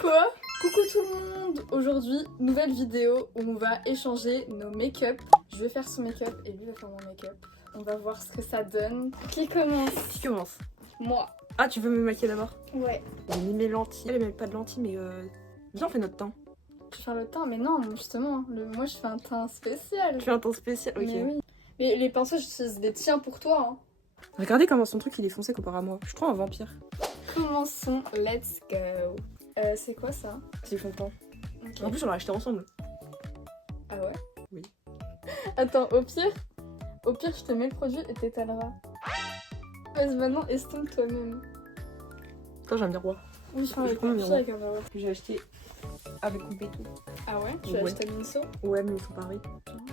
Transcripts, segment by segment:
Quoi? Coucou tout le monde! Aujourd'hui, nouvelle vidéo où on va échanger nos make-up. Je vais faire son make-up et lui va faire mon make-up. On va voir ce que ça donne. Qui commence? Qui commence? Moi. Ah, tu veux me maquiller d'abord? Ouais. J'ai mis mes lentilles. Elle met pas de lentilles, mais viens, on fait notre teint. Je vais faire le teint, mais non, justement. Moi, je fais un teint spécial. Tu fais un teint spécial, ok. Mais oui. Mais les pinceaux, j'utilise des tiens pour toi. Hein. Regardez comment son truc il est foncé comparé à moi. Je suis trop un vampire. Commençons, let's go. C'est quoi ça? C'est fond de teint. Okay. En plus, on l'a acheté ensemble. Ah ouais? Oui. Attends, au pire, je te mets le produit et t'étaleras. Vas-y, maintenant, estompe toi-même. Attends, j'ai un miroir. Oui, je prends Je prends un miroir. avec un miroir. J'ai acheté avec coupe et tout. Ah ouais? Tu as Ouais. acheté Minso? Ouais, mais ils sont pareils.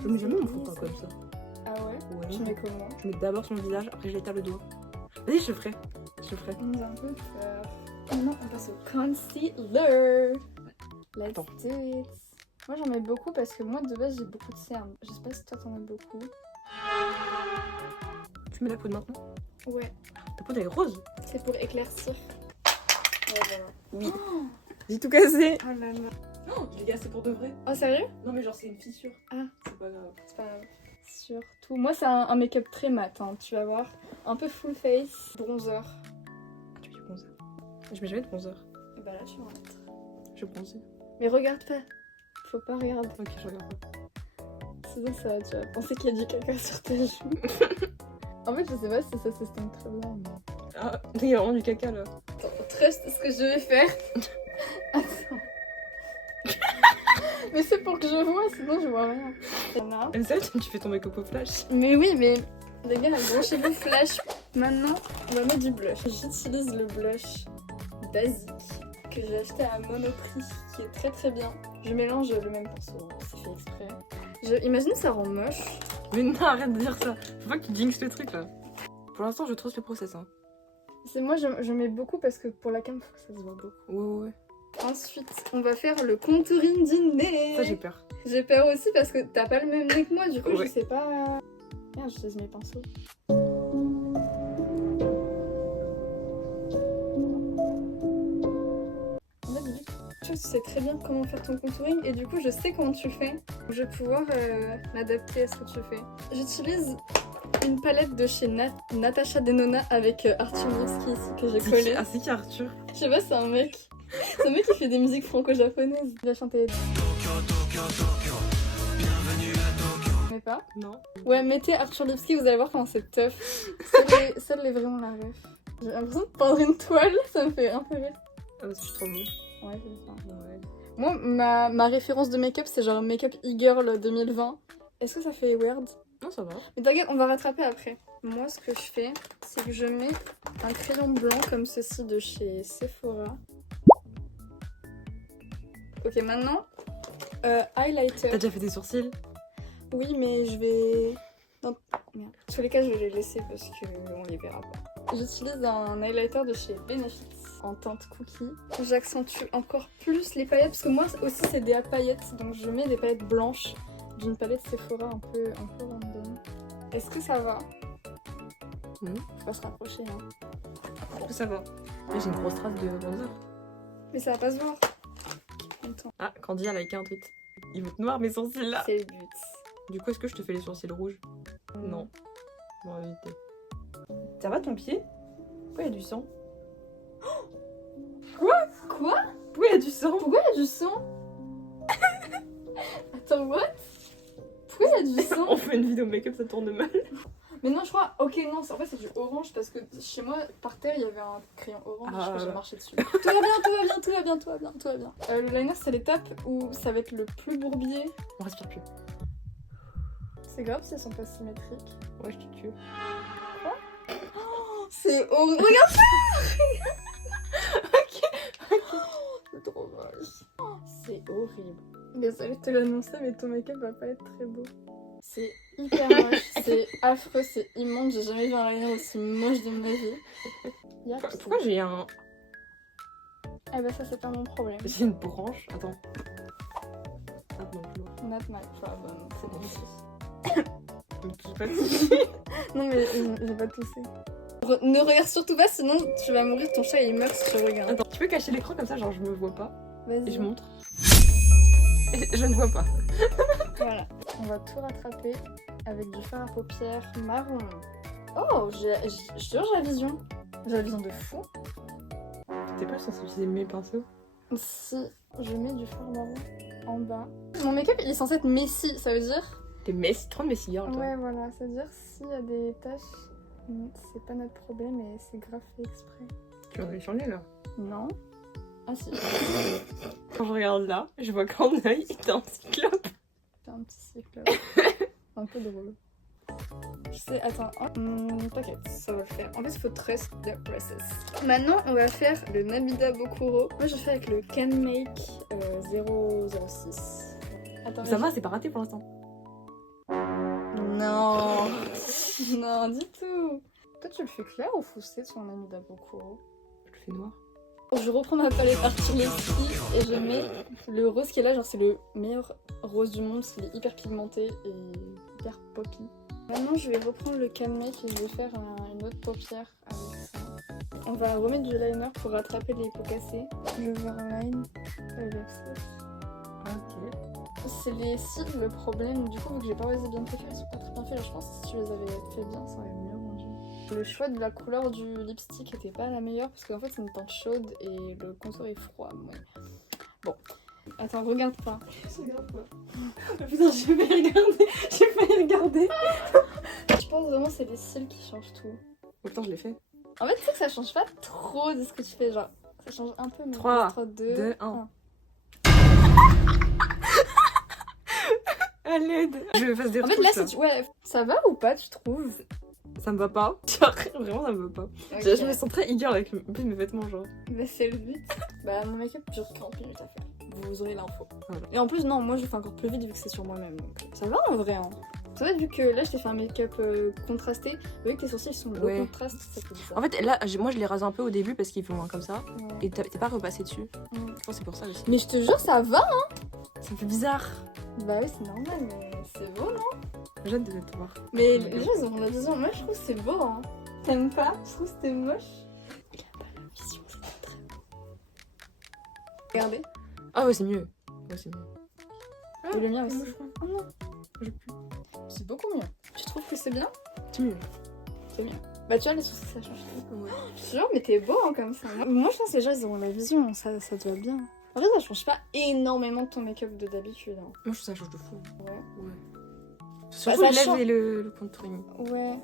Mais jamais on me fout pas comme ça. Ah ouais? Ouais. Tu mets comment? Je mets d'abord sur le visage, après je l'étale le doigt. Vas-y, je ferai. Je ferai. On a un peu peur. Maintenant, on passe au concealer. Let's Attends. do it. Moi, j'en mets beaucoup parce que moi, de base, j'ai beaucoup de cernes. Je sais pas si toi, t'en mets beaucoup. Tu mets la poudre maintenant? Ouais, Ta poudre elle est rose. c'est pour éclaircir. Ouais, voilà. Oui. J'ai tout cassé. Oh là là. Non, je l'ai cassé pour de vrai. Oh, sérieux? Non, mais genre c'est une fissure. Ah. C'est pas grave. C'est pas grave. Surtout. Moi, c'est un make-up très mat, hein, tu vas voir. Un peu full face, bronzer. Tu mets du bronzer. Je mets jamais de bronzer. Et bah là, tu vas en mettre. Je bronzer. Mais regarde pas. Faut pas regarder. Ok, je regarde pas. Sinon, ça, tu vas penser qu'il y a du caca sur tes joues. En fait, je sais pas si ça s'estompe très bien. Mais... Ah, il y a vraiment du caca là. Attends, trust ce que je vais faire. Attends. Mais c'est pour que je vois, sinon je vois rien. Voilà. Mais ça, tu fais ton make-up au flash. Mais oui, mais les gars, branchez-vous flash. Maintenant, on va mettre du blush. J'utilise le blush basique que j'ai acheté à Monoprix, qui est très très bien. Je mélange le même pinceau, hein, c'est fait exprès. Imagine ça rend moche. Mais non, arrête de dire ça. Faut pas que tu jinxes le truc là. Pour l'instant, je trouve le process. Hein. C'est moi, je mets beaucoup parce que pour la cam, faut que ça se voit beaucoup. Ouais. Ensuite, on va faire le contouring du nez. Ça, j'ai peur. J'ai peur aussi parce que t'as pas le même nez que moi, du coup, Ouais. je sais pas. Merde, j'utilise mes pinceaux. En fait, vu que tu sais très bien comment faire ton contouring et du coup, je sais comment tu fais. Je vais pouvoir m'adapter à ce que tu fais. J'utilise une palette de chez Natasha Denona avec Arthur Milewski ici que j'ai collé. Ah, c'est qui Arthur? Je sais pas, c'est un mec. C'est un mec qui fait des musiques franco-japonaises. Il va chanter. Mais pas? Non. Ouais, mettez Arthur Lipski, vous allez voir comment c'est tough. Celle est vraiment la ref. J'ai l'impression de prendre une toile, ça me fait un peu rire. Ah, parce que je suis trop beau. Ouais, c'est ça. Ouais. Moi, ma référence de make-up, c'est genre Make-up e-girl 2020. Est-ce que ça fait weird? Non, ça va. Mais t'inquiète, on va rattraper après. Moi, ce que je fais, c'est que je mets un crayon blanc comme ceci de chez Sephora. Ok, maintenant, highlighter. T'as déjà fait tes sourcils? Oui, mais je vais... Non, merde. En tous les cas, je vais les laisser parce qu'on les verra pas. J'utilise un highlighter de chez Benefit en teinte cookie. J'accentue encore plus les paillettes parce que moi aussi c'est des paillettes, donc je mets des paillettes blanches d'une palette Sephora un peu random. Est-ce que ça va? Faut pas se rapprocher, hein. Ça va. Là, j'ai une grosse trace de bronzer. Mais ça va pas se voir. Attends, Ah, Candy a liké un tweet. Ils vont te noir mes sourcils là. c'est le but. Du coup, est-ce que je te fais les sourcils rouges? Non. Bon, éviter. Ça va ton pied? Pourquoi il y a du sang? Quoi? Pourquoi il y a du sang? Pourquoi il y a du sang? Attends, what? Pourquoi il y a du sang? On fait une vidéo make-up, ça tourne mal. Mais non, je crois. Ok, non, en fait, c'est du orange parce que chez moi, par terre, il y avait un crayon orange. Ah, Je crois que j'ai voilà. marché dessus. Tout va bien. Le liner, c'est l'étape où ça va être le plus bourbier. On respire plus. C'est grave si elles sont pas symétriques. Ouais, je te tue. C'est horrible. Regarde ça. C'est trop moche. C'est horrible. Désolée de te l'annoncer, mais ton make-up va pas être très beau. C'est hyper moche, c'est affreux, c'est immonde. J'ai jamais vu un liner aussi moche de ma vie. Pourquoi j'ai un... Eh ben ça c'est pas mon problème. J'ai une branche. Attends. Ah non, plus loin. Not my problem. C'est bon aussi. Ne touche pas dessus. Non mais j'ai pas toussé. Ne regarde surtout pas sinon tu vas mourir, ton chat il meurt si tu regardes. Attends, tu peux cacher l'écran comme ça, genre je me vois pas. Et Vas-y. je montre. Je ne vois pas. Voilà. On va tout rattraper avec du fard à paupières marron. Oh, je te jure, j'ai la vision. J'ai la vision de fou. T'es pas censé utiliser mes pinceaux? Si je mets du fard marron en bas. Mon make-up, il est censé être messy, ça veut dire... T'es Messi, trop de Messi, girl, toi. Ouais, voilà, ça veut dire s'il y a des taches, c'est pas notre problème et c'est grave fait exprès. Tu en as sur le nez, là? Non. Ah si, Quand je regarde là, je vois qu'en œil, t'es un cyclope. c'est un petit cycle. Un peu drôle. Je sais, attends, t'inquiète, ça va le faire. En plus, il faut trust the process. Maintenant, on va faire le Nabida Bokuro. Moi, je fais avec le Can Make 006. Attends, Ça va, c'est pas raté pour l'instant. Non, non, du tout. Toi, tu le fais clair ou foncé ton Nabida Bokuro? Je le fais noir. Je reprends ma palette Arthur Leslie et je mets le rose qui est là, genre c'est le meilleur rose du monde, il est hyper pigmenté et hyper poppy. Maintenant je vais reprendre le Can Make et je vais faire une autre paupière avec ça. On va remettre du liner pour rattraper les peaux cassées. Je vais line avec ça. Ok. C'est les cils le problème, du coup vu que j'ai pas osé bien les faire, ils sont pas très bien faits. Je pense que si tu les avais fait bien, ça aurait mieux rendu. Le choix de la couleur du lipstick était pas la meilleure parce qu'en fait c'est une teinte chaude et le contour est froid. Ouais. Bon, attends, regarde pas. Je regarde pas. Putain, je vais regarder. J'ai failli regarder. Je pense vraiment que c'est les cils qui changent tout. Pourtant, je l'ai fait. En fait, tu sais que ça change pas trop de ce que tu fais, genre ça change un peu. Mais 3, 2, 2, 1. À l'aide. Je fasse des En fait, retouches, là, si tu... Ouais, ça va ou pas, tu trouves? Ça me va pas. Genre, vraiment, ça me va pas. Ok. Je me sens très girl avec mes vêtements, genre. Bah, c'est le but. Bah, mon make-up dure 40 minutes à faire. Vous aurez l'info. Voilà. Et en plus, non, moi je fais encore plus vite vu que c'est sur moi-même. Donc ça va en vrai. Hein. Ça va vu que là, je t'ai fait un make-up contrasté. Vu que tes sourcils sont low Ouais. contraste, ça fait bizarre. En fait, là, moi, je les rase un peu au début parce qu'ils font comme ça. Ouais. Et t'es pas repassé dessus. Mm. Je pense que c'est pour ça aussi. Mais je te jure, ça va. Ça me fait bizarre. Bah oui, c'est normal, mais c'est beau, non? J'ai hâte de te voir. Mais les gens, ils auront la vision. Moi, je trouve que c'est beau. Hein. T'aimes pas? Je trouve que c'était moche. Il a pas la vision, c'est très beau. Regardez. Ah ouais, c'est mieux. Ouais, c'est mieux. Et le mien moi, aussi. je crois. Oh non. J'ai plus. C'est beaucoup mieux. Tu trouves que c'est bien? C'est mieux. C'est mieux. Bah tu vois, les sourcils, ça change tout. Ouais. Je te jure, mais t'es beau hein, comme ça. Moi, je pense que les gens, ils auront la vision. Ça te va bien. En fait, ça change pas énormément de ton make-up de d'habitude. Hein. Moi, je trouve que ça change de fou. Ouais. Ouais. Surtout ça les lèvres change. et le contouring. Ouais.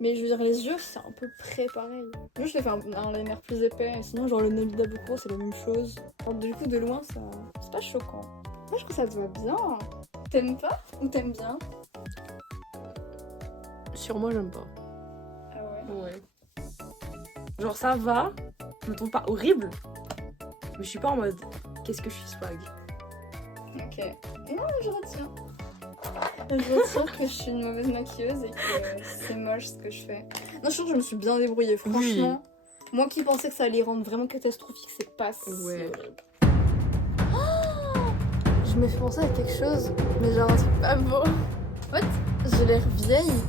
Mais je veux dire, les yeux, c'est un peu près pareil. Moi, je t'ai fait un liner plus épais. Et sinon, genre le Nabida Bokuro, c'est la même chose. Alors, du coup, de loin, ça... c'est pas choquant. Moi, je trouve que ça te va bien. T'aimes pas ou t'aimes bien? Sur moi, j'aime pas. Ah ouais. Ouais. Genre, ça va. Je me trouve pas horrible. Mais je suis pas en mode qu'est-ce que je suis swag. Ok. Non, je retiens. Je retiens que je suis une mauvaise maquilleuse et que c'est moche ce que je fais. Non, je trouve que je me suis bien débrouillée, franchement. Moi qui pensais que ça allait rendre vraiment catastrophique, c'est pas si Ouais. horrible. Oh, je me fais penser à quelque chose, mais genre un truc pas beau. En fait, j'ai l'air vieille